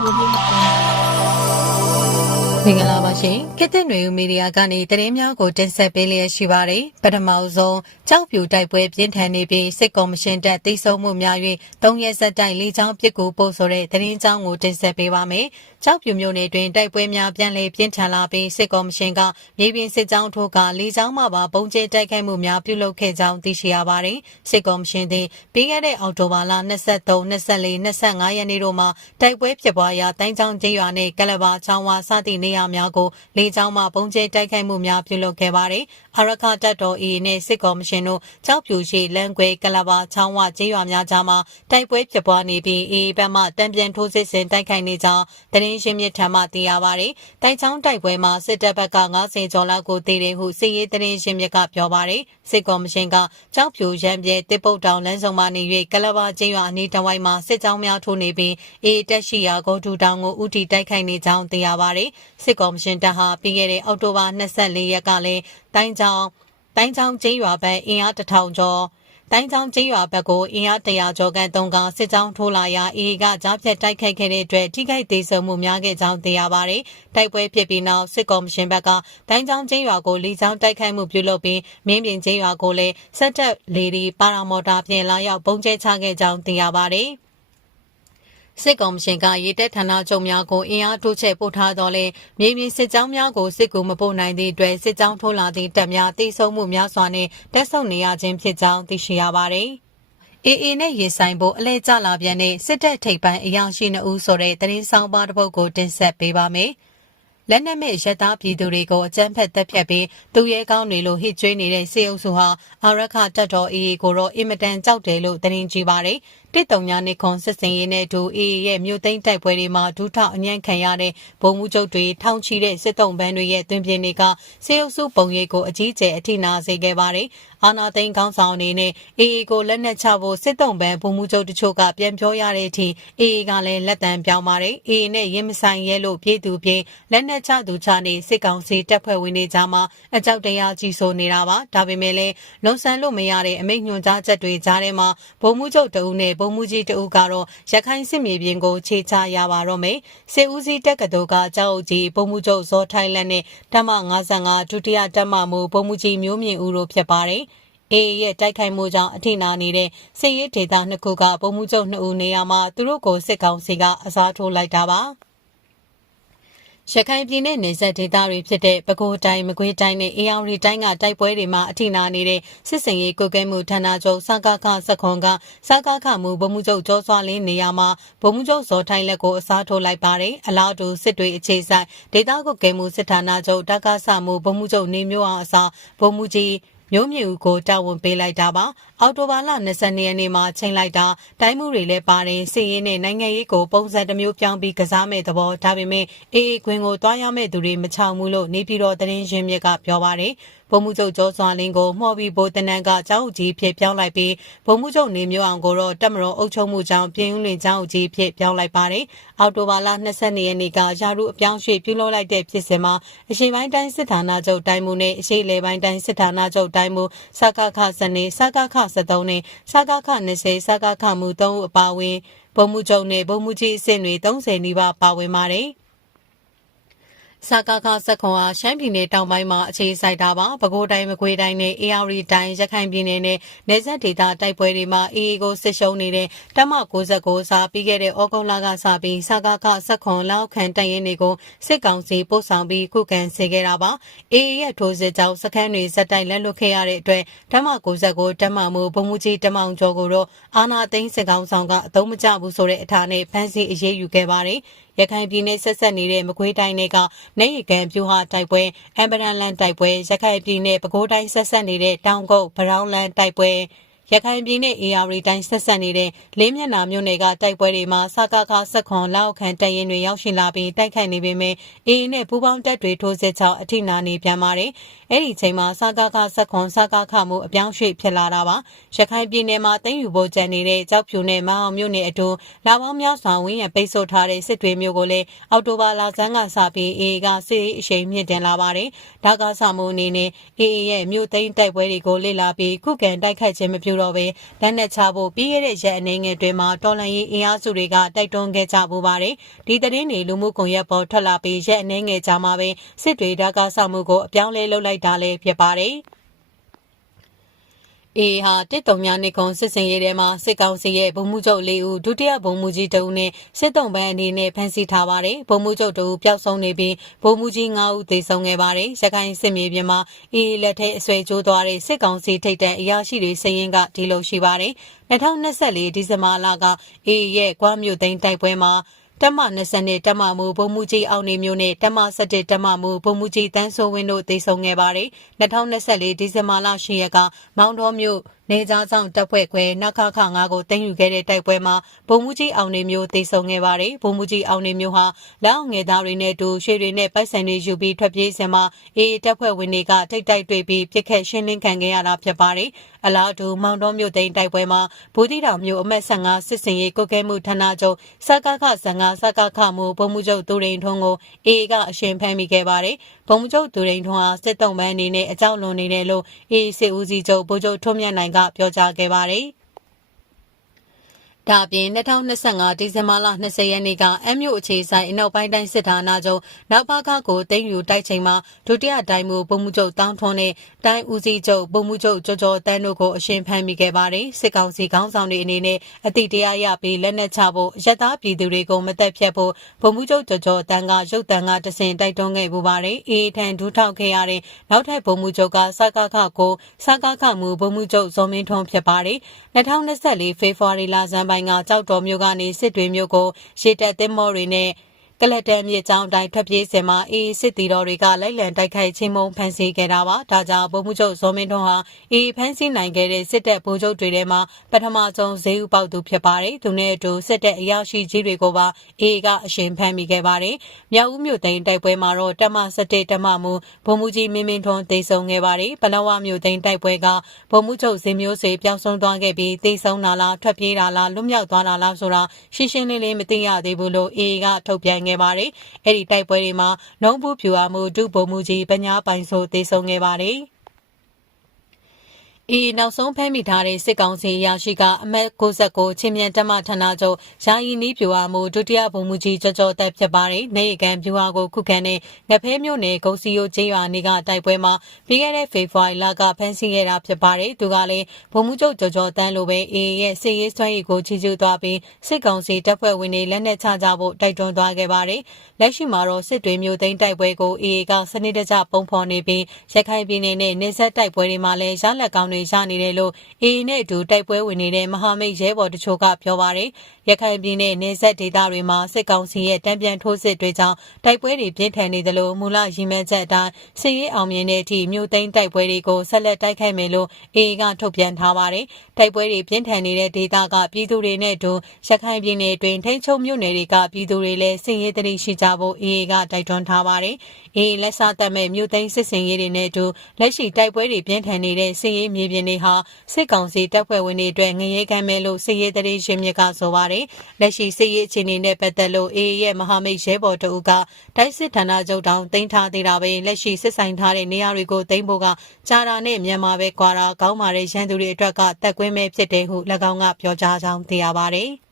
မင်္ဂလာပါ ရှင်ခေတ်သစ်ຫນွေဦးမီဒီယာကနေသတင်းများကိုတင်ဆက်ပေးလျက်ရှိပါတယ်ပထမဆုံးကြောက်ပြူတိုက်ပွဲပြင်းထန်နေပြီးစစ်ကော်မရှင်တပ်သိမ်းဆုမှုများ၍၃ရက်ဆက်တိုက်လေးချောင်းပစ်ကူပို့ဆိုတဲ့သတင်းကြောင်းကိုတင်ဆက်ပေးပါမယ်ကြောက်ပြူမျိုးနယ်တွင်တိုက်ပွဲများပြန်လည်ပြင်းထန်လာပြီးစစ်ကော်မရှင်ကမြေပြင်စစ်ကြောင်းထိုးကလေးချောင်းမှပါပုံကျဲတိုက်ခိုက်မှုများပြုလုပ်ခဲ့ကြောင်းသိရှိရပါတယ်စစ်ကော်မရှင်သည်ပြီးခဲ့တဲ့အောက်တိုဘာလ23 24 25ရက်နေ့တို့မှာတိုက်ပွဲဖြစ်ပွားရာတိုင်းချောင်းကျေးရွာနှင့်ကလဘာချောင်းဝါစသည့်နေရာများကိုလေကြောင်းမှပုံကျဲတိုက်ခိုက်မှုများပြုလုပ်ခဲ့ပါတယ်။အရခတပ်တော် AA နဲ့စစ်ကော်မရှင်တို့ကြောက်ပြူရှိလမ်းကွဲကလဘာချောင်းဝကျေးရွာများကြားမှာတိုက်ပွဲဖြစ်ပွားနေပြီး AA ဘက်မှတံပြန်ထိုးစစ်ဆင်တိုက်ခိုက်နေကြောင်းသတင်းရင်းမြစ်ထံမှသိရပါတယ်။တိုက်ချောင်းတိုက်ပွဲမှာစစ်တပ်ဘက်က90ကျော်လောက်ကိုတည်တယ်ဟုစစ်ရေးသတင်းရင်းမြစ်ကပြောပါတယ်။စစ်ကော်မရှင်ကကြောက်ပြူရံပြဲတစ်ပုတ်တောင်လမ်းဆောင်မှနေ၍ကလဘာကျေးရွာအနီးတစ်ဝိုက်မှာစစ်ကြောင်းများထိုးနေပြီး AA တက်ရှိရာဂေါ်ထူတောင်ကိုဥတီတိုက်ခိုက်နေကြောင်းသိရပါတယ်။စစ်ကော်မရှင်တပ်ဟာပြီးခဲ့တဲ့အောက်တိုဘာ24ရက်ကလည်းတိုင်းချောင်းတိုင်းချောင်းကျေးရွာဘက်အင်အားတထောင်ကျော်တိုင်းချောင်းကျေးရွာဘက်ကိုအင်အား100ကျော်ခန့်တုံးကစစ်ကြောင်းထိုးလာရာအေကကြားဖြတ်တိုက်ခိုက်ခဲ့တဲ့အတွက်ထိခိုက်ဒေဆုံးမှုများခဲ့ကြောင်းသိရပါတယ်။တိုက်ပွဲဖြစ်ပြီးနောက်စစ်ကော်မရှင်ဘက်ကတိုင်းချောင်းကျေးရွာကိုလီချောင်းတိုက်ခိုက်မှုပြုလုပ်ပြီးမင်းပြင်ကျေးရွာကိုလည်းစက်တက်လေဒီပါရာမော်တာပြင်လာရောက်ပုံကျဲချခဲ့ကြောင်းသိရပါတယ်။ စစ်ကောင်ရှင်ကရေတက်ဌာနချုပ်များကိုအင်အားတိုးချဲ့ပို့ထားတော့လဲမြေပြင်စစ်ကြောင်းများကိုစစ်ကူမပို့နိုင်သည့်အတွက်စစ်ကြောင်းထိုးလာသည့်တပ်များတိစုံမှုများစွာနဲ့တက်ဆုံနေရခြင်းဖြစ်ကြောင်းသိရှိရပါတယ်။ AA နဲ့ရေဆိုင်ဖို့အလဲကျလာပြန်တဲ့စစ်တပ်ထိပ်ပိုင်းအရာရှိနှုတ်ဆိုတဲ့သတင်းဆောင်ပါတစ်ပုဒ်ကိုတင်ဆက်ပေးပါမယ်။ လက်နက်မဲ့ရသားပြည်သူတွေကိုအကြမ်းဖက်တပ်ဖြတ်ပြီးသူရဲကောင်းတွေလိုဟစ်ကြွေးနေတဲ့စေအုပ်စုဟာအာရခတပ်တော် AA ကိုတော့အင်မတန်ကြောက်တယ်လို့သတင်းကြည့်ပါတယ်။တစ်တုံညာနေခွန်စစ်စင်ရေးနဲ့ဒူအေးရဲ့မြို့သိမ်းတိုက်ပွဲတွေမှာဒူးထောက်အညံ့ခံရတဲ့ဘုံမှုချုပ်တွေထောင်ချီတဲ့စစ်တုံပန်းတွေရဲ့တွင်ပြင်းတွေကစေအုပ်စုပုံရိပ်ကိုအကြီးကျယ်အထိနာစေခဲ့ပါတယ်။ အာနာသိန်းကောင်းဆောင်အနေနဲ့အေအေကိုလက်နက်ချဖို့စစ်တုံပန်းဘုံမှုချုပ်တချို့ကပြန်ပြောရတဲ့အထိအေအေကလည်းလက်တံပြောင်းပါတယ်။အေအေနဲ့ရင်မဆိုင်ရဲလို့ပြေးသူပြေးလက်နက်ချသူချနေစစ်ကောင်စီတပ်ဖွဲ့ဝင်တွေကြားမှာအကြောက်တရားကြီးဆိုနေတာပါ။ဒါပေမဲ့လည်းလုံဆန်လို့မရတဲ့အမိန့်ညွှန်ကြားချက်တွေကြားထဲမှာဘုံမှုချုပ်တအုပ်နဲ့ဗိုလ်မှူးကြီးတဦးကတော့ရခိုင်စစ်မြေပြင်ကိုခြေချရပါတော့မယ်။စစ်ဦးစီးတက်ကတော်ကကြောက်ကြီးဗိုလ်မှူးချုပ်ဇော်ထိုင်လန်နဲ့တမ55ဒုတိယတက်မမှုဗိုလ်မှူးကြီးမျိုးမြင့်ဦးတို့ဖြစ်ပါတယ်။ အေးရဲ့တိုက်ခိုက်မှုကြောင့်အထိနာနေတဲ့စစ်ရေးဒေသနှစ်ခုကဗိုလ်မှူးချုပ်နှစ်ဦးနေရာမှာသူတို့ကိုစစ်ကောင်စီကအစားထိုးလိုက်တာပါ။ရခိုင်ပြည်နယ်နေဆက်ဒေသတွေဖြစ်တဲ့ပဲခူးတိုင်းမကွေးတိုင်းနဲ့အေရဝတီတိုင်းကတိုက်ပွဲတွေမှာအထိနာနေတဲ့စစ်စင်ရေးကုကဲမှုဌာနချုပ်စကားခစခွန်ကစကားခမှုဗမှုချုပ်ကျော်စွာလင်းနေရာမှာဗမှုချုပ်ဇော်ထိုင်းလက်ကိုအစားထိုးလိုက်ပါတယ်အလားတူစစ်တွေအခြေဆိုင်ဒေသကုကဲမှုစစ်ဌာနချုပ်တက္ကဆမှုဗမှုချုပ်နေမျိုးအောင်အစားဗမှုကြီး မျိုးမြူကိုတာဝန်ပေးလိုက်တာပါအော်တိုဘာလ22ရက်နေ့မှာချိန်လိုက်တာတိုင်းမှုတွေလည်းပါတယ်စီရင်နဲ့နိုင်ငံရေးကိုပုံစံတစ်မျိုးပြောင်းပြီးကစားမဲ့သဘောဒါပေမဲ့အေးအေးခွင်ကိုတွားရမဲ့သူတွေမချောင်ဘူးလို့နေပြည်တော်သတင်းရင်းမြစ်ကပြောပါတယ် ဗိုလ်မှူးချုပ်ကျော်စွာလင်းကိုမှော်ပြီးဗိုလ်တနန်းကကျောင်းကြီးဖြစ်ပြောင်းလိုက်ပြီးဗိုလ်မှူးချုပ်နေမျိုးအောင်ကိုတော့တက်မတော်အုပ်ချုပ်မှုကြောင့်ပြည်ဦးလွင်ကျောင်းကြီးဖြစ်ပြောင်းလိုက်ပါတယ်။အောက်တိုဘာလ22ရက်နေ့ကရာထူးအပြောင်းရွှေ့ပြုလုပ်လိုက်တဲ့ဖြစ်စဉ်မှာအရှိပိုင်းတိုင်းစစ်ဌာနချုပ်တိုင်းမှုနဲ့အရှိလေပိုင်းတိုင်းစစ်ဌာနချုပ်တိုင်းမှုစကခစနေစကခ73နဲ့စကခ20စကခမှု3ဦးအပါအဝင်ဗိုလ်မှူးချုပ်နဲ့ဗိုလ်မှူးကြီးအဆင့်တွေ30နီးပါးပါဝင်ပါတယ်။ စကားခစက်ခွန်အားရှမ်းပြည်နယ်တောင်ပိုင်းမှာအခြေစိုက်တာပါပဲခူးတိုင်းမကွေးတိုင်းနဲ့အေရဝတီတိုင်းရခိုင်ပြည်နယ်နဲ့နေဆက်ဒေသတိုက်ပွဲတွေမှာအေအေကိုစစ်ရှုံးနေတဲ့တမ69စာပြီးခဲ့တဲ့ဩဂုတ်လကစပြီးစကားခစက်ခွန်လောက်ခံတရင်တွေကိုစစ်ကောင်စီပို့ဆောင်ပြီးခုခံစေခဲ့တာပါအေအေရဲ့ထိုးစစ်ကြောင့်စခန်းတွေစက်တိုက်လက်လွတ်ခဲ့ရတဲ့အတွက်တမ69တမမှုဘုံမူကြီးတမောင်ကျော်ကိုတော့အာနာသိန်းစစ်ကောင်ဆောင်ကအသုံးမကျဘူးဆိုတဲ့အထာနဲ့ဖမ်းဆီးအရေးယူခဲ့ပါတယ် ရခိုင်ပြည်နယ်ဆက်ဆက်နေတဲ့မကွေးတိုင်းတွေကနေရီကန်ပြူဟာတိုက်ပွဲအမ်ဘရန်လန်တိုက်ပွဲရခိုင်ပြည်နယ်ပဲခူးတိုင်းဆက်ဆက်နေတဲ့တောင်ကုတ်ဗရောင်းလန်တိုက်ပွဲရခိုင်ပြည်နယ် AR တိုင်းဆက်ဆက်နေတဲ့လေးမျက်နှာမြို့နယ်ကတိုက်ပွဲတွေမှာစကားခဆက်ခွန်လောက်ခံတရင်တွေရောက်ရှိလာပြီးတိုက်ခိုက်နေပေမဲ့ AA နဲ့ပူးပေါင်းတပ်တွေထိုးစစ်ချောင်းအထိနာနေပြန်ပါတယ်။ အဲ့ဒီချိန်မှာစကားခဆက်ခွန်စကားခမှုအပြောင်းရွှေ့ဖြစ်လာတာပါ။ရခိုင်ပြည်နယ်မှာတင်းယူဖို့ကြံနေတဲ့ကြောက်ဖြူနဲ့မအောင်မြို့နယ်အတူလာပေါင်းများစွာဝင်းရပိတ်ဆို့ထားတဲ့စစ်တွေမျိုးကိုလည်းအော်တိုဘာလဆန်းကစပြီး AA ကစစ်အရှိန်မြင့်တင်လာပါတယ်။ဒါကစမှုအနေနဲ့ AA ရဲ့မြို့သိမ်းတိုက်ပွဲတွေကိုလေ့လာပြီးခုခံတိုက်ခိုက်ခြင်းမပြုတော့ပဲလက်နက်ချဖို့ပြီးခဲ့တဲ့ရက်အနေငယ်တွင်မှာတော်လန်ရေးအင်အားစုတွေကတိုက်တွန်းခဲ့ကြပူပါတယ်ဒီသတင်းတွေလူမှုကွန်ရက်ပေါ်ထွက်လာပြီးရက်အနေငယ်ကြာမှာပဲစစ်တွေဓာတ်ကားဆောင်မှုကိုအပြောင်းလဲလုပ်လိုက်တာလည်းဖြစ်ပါတယ်အေဟာတစ်တုံများနေကုံစစ်စင်ရေးထဲမှာစစ်ကောင်စီရဲ့ဗိုလ်မှူးချုပ်လေးဦးဒုတိယဗိုလ်မှူးကြီးတဦးနဲ့စစ်တုံးပန်းအနေနဲ့ဖမ်းဆီးထားပါတယ်ဗိုလ်မှူးချုပ်တဦးပျောက်ဆုံးနေပြီးဗိုလ်မှူးကြီး9ဦးသေဆုံးခဲ့ပါတယ်ရခိုင်စစ်မြေပြင်မှာအေလက်ထဲအဆွဲကျိုးသွားတဲ့စစ်ကောင်စီထိပ်တန်းအရာရှိတွေစည်ရင်ကဒီလိုရှိပါတယ်2024ဒီဇင်ဘာလကအေရဲ့ကွာမြို့သိမ်းတိုက်ပွဲမှာ တမ20နဲ့တမမူဘုံမူကြီးအောင်နေမျိုးနဲ့တမ17တမမူဘုံမူကြီးတန်းဆိုးဝင်းတို့တေဆုံခဲ့ပါတယ်2024ဒီဇင်ဘာလ10ရက်ကမောင်တော်မြို့ နေကြားဆောင်တပ်ဖွဲ့ခွဲနခခ9ကိုတင်ယူခဲ့တဲ့တိုက်ပွဲမှာဘုံမူကြီးအောင်နေမျိုးတေဆုံခဲ့ပါတယ်ဘုံမူကြီးအောင်နေမျိုးဟာလောက်ငယ်သားတွေနဲ့တူရွှေတွေနဲ့ပိုက်ဆံတွေယူပြီးထွက်ပြေးစင်မှာအေးတပ်ဖွဲ့ဝင်တွေကထိတ်တိုက်တွေ့ပြီးပြစ်ခတ်ရှင်းလင်းခံခဲ့ရတာဖြစ်ပါတယ်အလားတူမောင်တော်မြို့သိမ်းတိုက်ပွဲမှာဘူတိတောင်မြို့အမတ်15စစ်စင်ရေးကုတ်ကဲမှုဌာနချုပ်စကခ15စကခမှုဘုံမှုချုပ်သူရိန်ထွန်းကိုအေးကအရှင်ဖမ်းမိခဲ့ပါတယ်ဘုံမှုချုပ်သူရိန်ထွန်းဟာစစ်တုံးပန်းအနေနဲ့အကြောက်လွန်နေတယ်လို့အေးစစ်ဦးစီးချုပ်ဗိုလ်ချုပ်ထွန်းမြတ်နိုင်ကပြောကြားခဲ့ပါတယ် ဒါအပြင်2025ဒီဇင်ဘာလ20ရက်နေ့ကအမျိုးအခြေဆိုင်အနောက်ပိုင်းတိုင်းစစ်ဌာနချုပ်နောက်ပါကကိုတင်ယူတိုက်ချိန်မှာဒုတိယတိုင်းမှုပုံမှုချုပ်တောင်းထွန်းတဲ့တိုင်းဦးစီးချုပ်ပုံမှုချုပ်ကြော်ကြော်တန်းတို့ကိုအရှင်ဖမ်းမိခဲ့ပါတယ်စစ်ကောင်စီခေါင်းဆောင်တွေအနေနဲ့အတိတရားရပြီးလက်နက်ချဖို့ရက်သားပြည်သူတွေကိုမတက်ဖြတ်ဖို့ပုံမှုချုပ်ကြော်ကြော်တန်းကရုတ်တန်းကတစင်တိုက်တွန်းခဲ့ပူပါတယ်အေးထန်ဒူးထောက်ခဲ့ရတဲ့နောက်ထပ်ပုံမှုချုပ်ကစကခကိုစကခမှုပုံမှုချုပ်ဇော်မင်းထွန်းဖြစ်ပါတယ်2024ဖေဖော်ဝါရီလဇန်ပိုင်းကကြောက်တော်မြို့ကနေစစ်တွေမြို့ကိုရေတပ်သင်းမောတွေနဲ့ ကလတ်တန်မြေကြောင်းအတိုင်းထွက်ပြေးစင်မှာအေးစစ်တီတော်တွေကလိုက်လံတိုက်ခိုက်ချင်းမုံဖမ်းဆီးခဲ့တာပါဒါကြောင့်ဗိုလ်မှူးချုပ်ဇော်မင်းထွန်းဟာအေးဖမ်းဆီးနိုင်ခဲ့တဲ့စစ်တပ်ဗိုလ်ချုပ်တွေထဲမှာပထမဆုံးဈေးဥပေါက်သူဖြစ်ပါတယ်သူနဲ့အတူစစ်တပ်အရာရှိကြီးတွေကိုပါအေးကအရှင်ဖမ်းမိခဲ့ပါတယ်မြောက်ဦးမြို့သိမ်းတိုက်ပွဲမှာတော့တမ17တမမူဗိုလ်မှူးကြီးမင်းမင်းထွန်းတေဆုံခဲ့ပါတယ်ပလောဝမြို့သိမ်းတိုက်ပွဲကဗိုလ်မှူးချုပ်ဇင်မျိုးစေပြောင်းဆုံးသွားခဲ့ပြီးတေဆုံတာလားထွက်ပြေးတာလားလွတ်မြောက်သွားတာလားဆိုတာရှင်းရှင်းလင်းလင်းမသိရသေးဘူးလို့အေးကထုတ်ပြန်ခဲ့ပါတယ်။အဲ့ဒီတိုက်ပွဲတွေမှာနှုံးဘူးဖြူအားမှုဒုဗိုလ်မှူးကြီးပညာပိုင်ဆိုသေဆုံးခဲ့ပါတယ်။ ဤနောက်ဆုံးဖမ်းမိထားတဲ့စစ်ကောင်စီရရှိကအမတ်69ချင်းမြန်တက်မဌာနချုပ်ယာယီနီးပြူအားမူဒုတိယဗိုလ်မှူးကြီးကြောကြောတက်ဖြစ်ပါတယ်။နေရကန်ပြူအားကိုခုခံတဲ့ငဖဲမြို့နယ်ဂုံစီယိုကျေးရွာနေကတိုက်ပွဲမှာပြီးခဲ့တဲ့ဖေဖော်ဝါရီလကဖမ်းဆီးခဲ့တာဖြစ်ပါတယ်။သူကလည်းဗိုလ်မှူးချုပ်ကြောကြောတန်းလိုပဲအေးရဲ့စစ်ရေးစွမ်းရည်ကိုချီးကျူးသွားပြီးစစ်ကောင်စီတပ်ဖွဲ့ဝင်တွေလက်နက်ချကြဖို့တိုက်တွန်းသွားခဲ့ပါတယ်။လက်ရှိမှာတော့စစ်တွေမျိုးသိမ်းတိုက်ပွဲကိုအေးကစနစ်တကျပုံဖော်နေပြီးရခိုင်ပြည်နယ်နဲ့နေဆက်တိုက်ပွဲတွေမှာလည်းရလက်ကောင်းတွေရနေတယ်လို့အေအေနဲ့အတူတိုက်ပွဲဝင်နေတဲ့မဟာမိတ်ရဲဘော်တချို့ကပြောပါတယ်။ရခိုင်ပြည်နယ်နေဆက်ဒေသတွေမှာစစ်ကောင်စီရဲ့တံပြန်ထိုးစစ်တွေကြောင့်တိုက်ပွဲတွေပြင်းထန်နေသလိုမူလရည်မှန်းချက်အတိုင်းစစ်ရေးအောင်မြင်တဲ့အထိမြို့သိမ်းတိုက်ပွဲတွေကိုဆက်လက်တိုက်ခိုက်မယ်လို့အေအေကထုတ်ပြန်ထားပါတယ်။တိုက်ပွဲတွေပြင်းထန်နေတဲ့ဒေသကပြည်သူတွေနဲ့အတူရခိုင်ပြည်နယ်တွင်ထိန်းချုပ်မြို့နယ်တွေကပြည်သူတွေလည်းစစ်ရေးတရိရှိကြဖို့အေအေကတိုက်တွန်းထားပါတယ်။အေအေလက်စားတက်မဲ့မြို့သိမ်းစစ်စင်ရေးတွေနဲ့အတူလက်ရှိတိုက်ပွဲတွေပြင်းထန်နေတဲ့စစ်ရေးမြေပြင်တွေဟာစစ်ကောင်စီတပ်ဖွဲ့ဝင်တွေအတွက်ငရဲကမ်းမဲ့လို့စစ်ရေးတရေရှင်မြစ်ကဆိုပါတယ်။လက်ရှိစစ်ရေးအခြေအနေနဲ့ပတ်သက်လို့အေအေရဲ့မဟာမိတ်ရဲဘော်တအုပ်ကတိုက်စစ်ဌာနချုပ်တောင်တင်ထားသေးတာပဲလက်ရှိစစ်ဆိုင်ထားတဲ့နေရာတွေကိုတင်ဖို့ကဂျာတာနဲ့မြန်မာပဲကွာတာကောင်းပါတဲ့ရန်သူတွေအတွက်ကတက်ကွင်းမဲ့ဖြစ်တယ်ဟု၎င်းကပြောကြားကြောင်းသိရပါတယ်။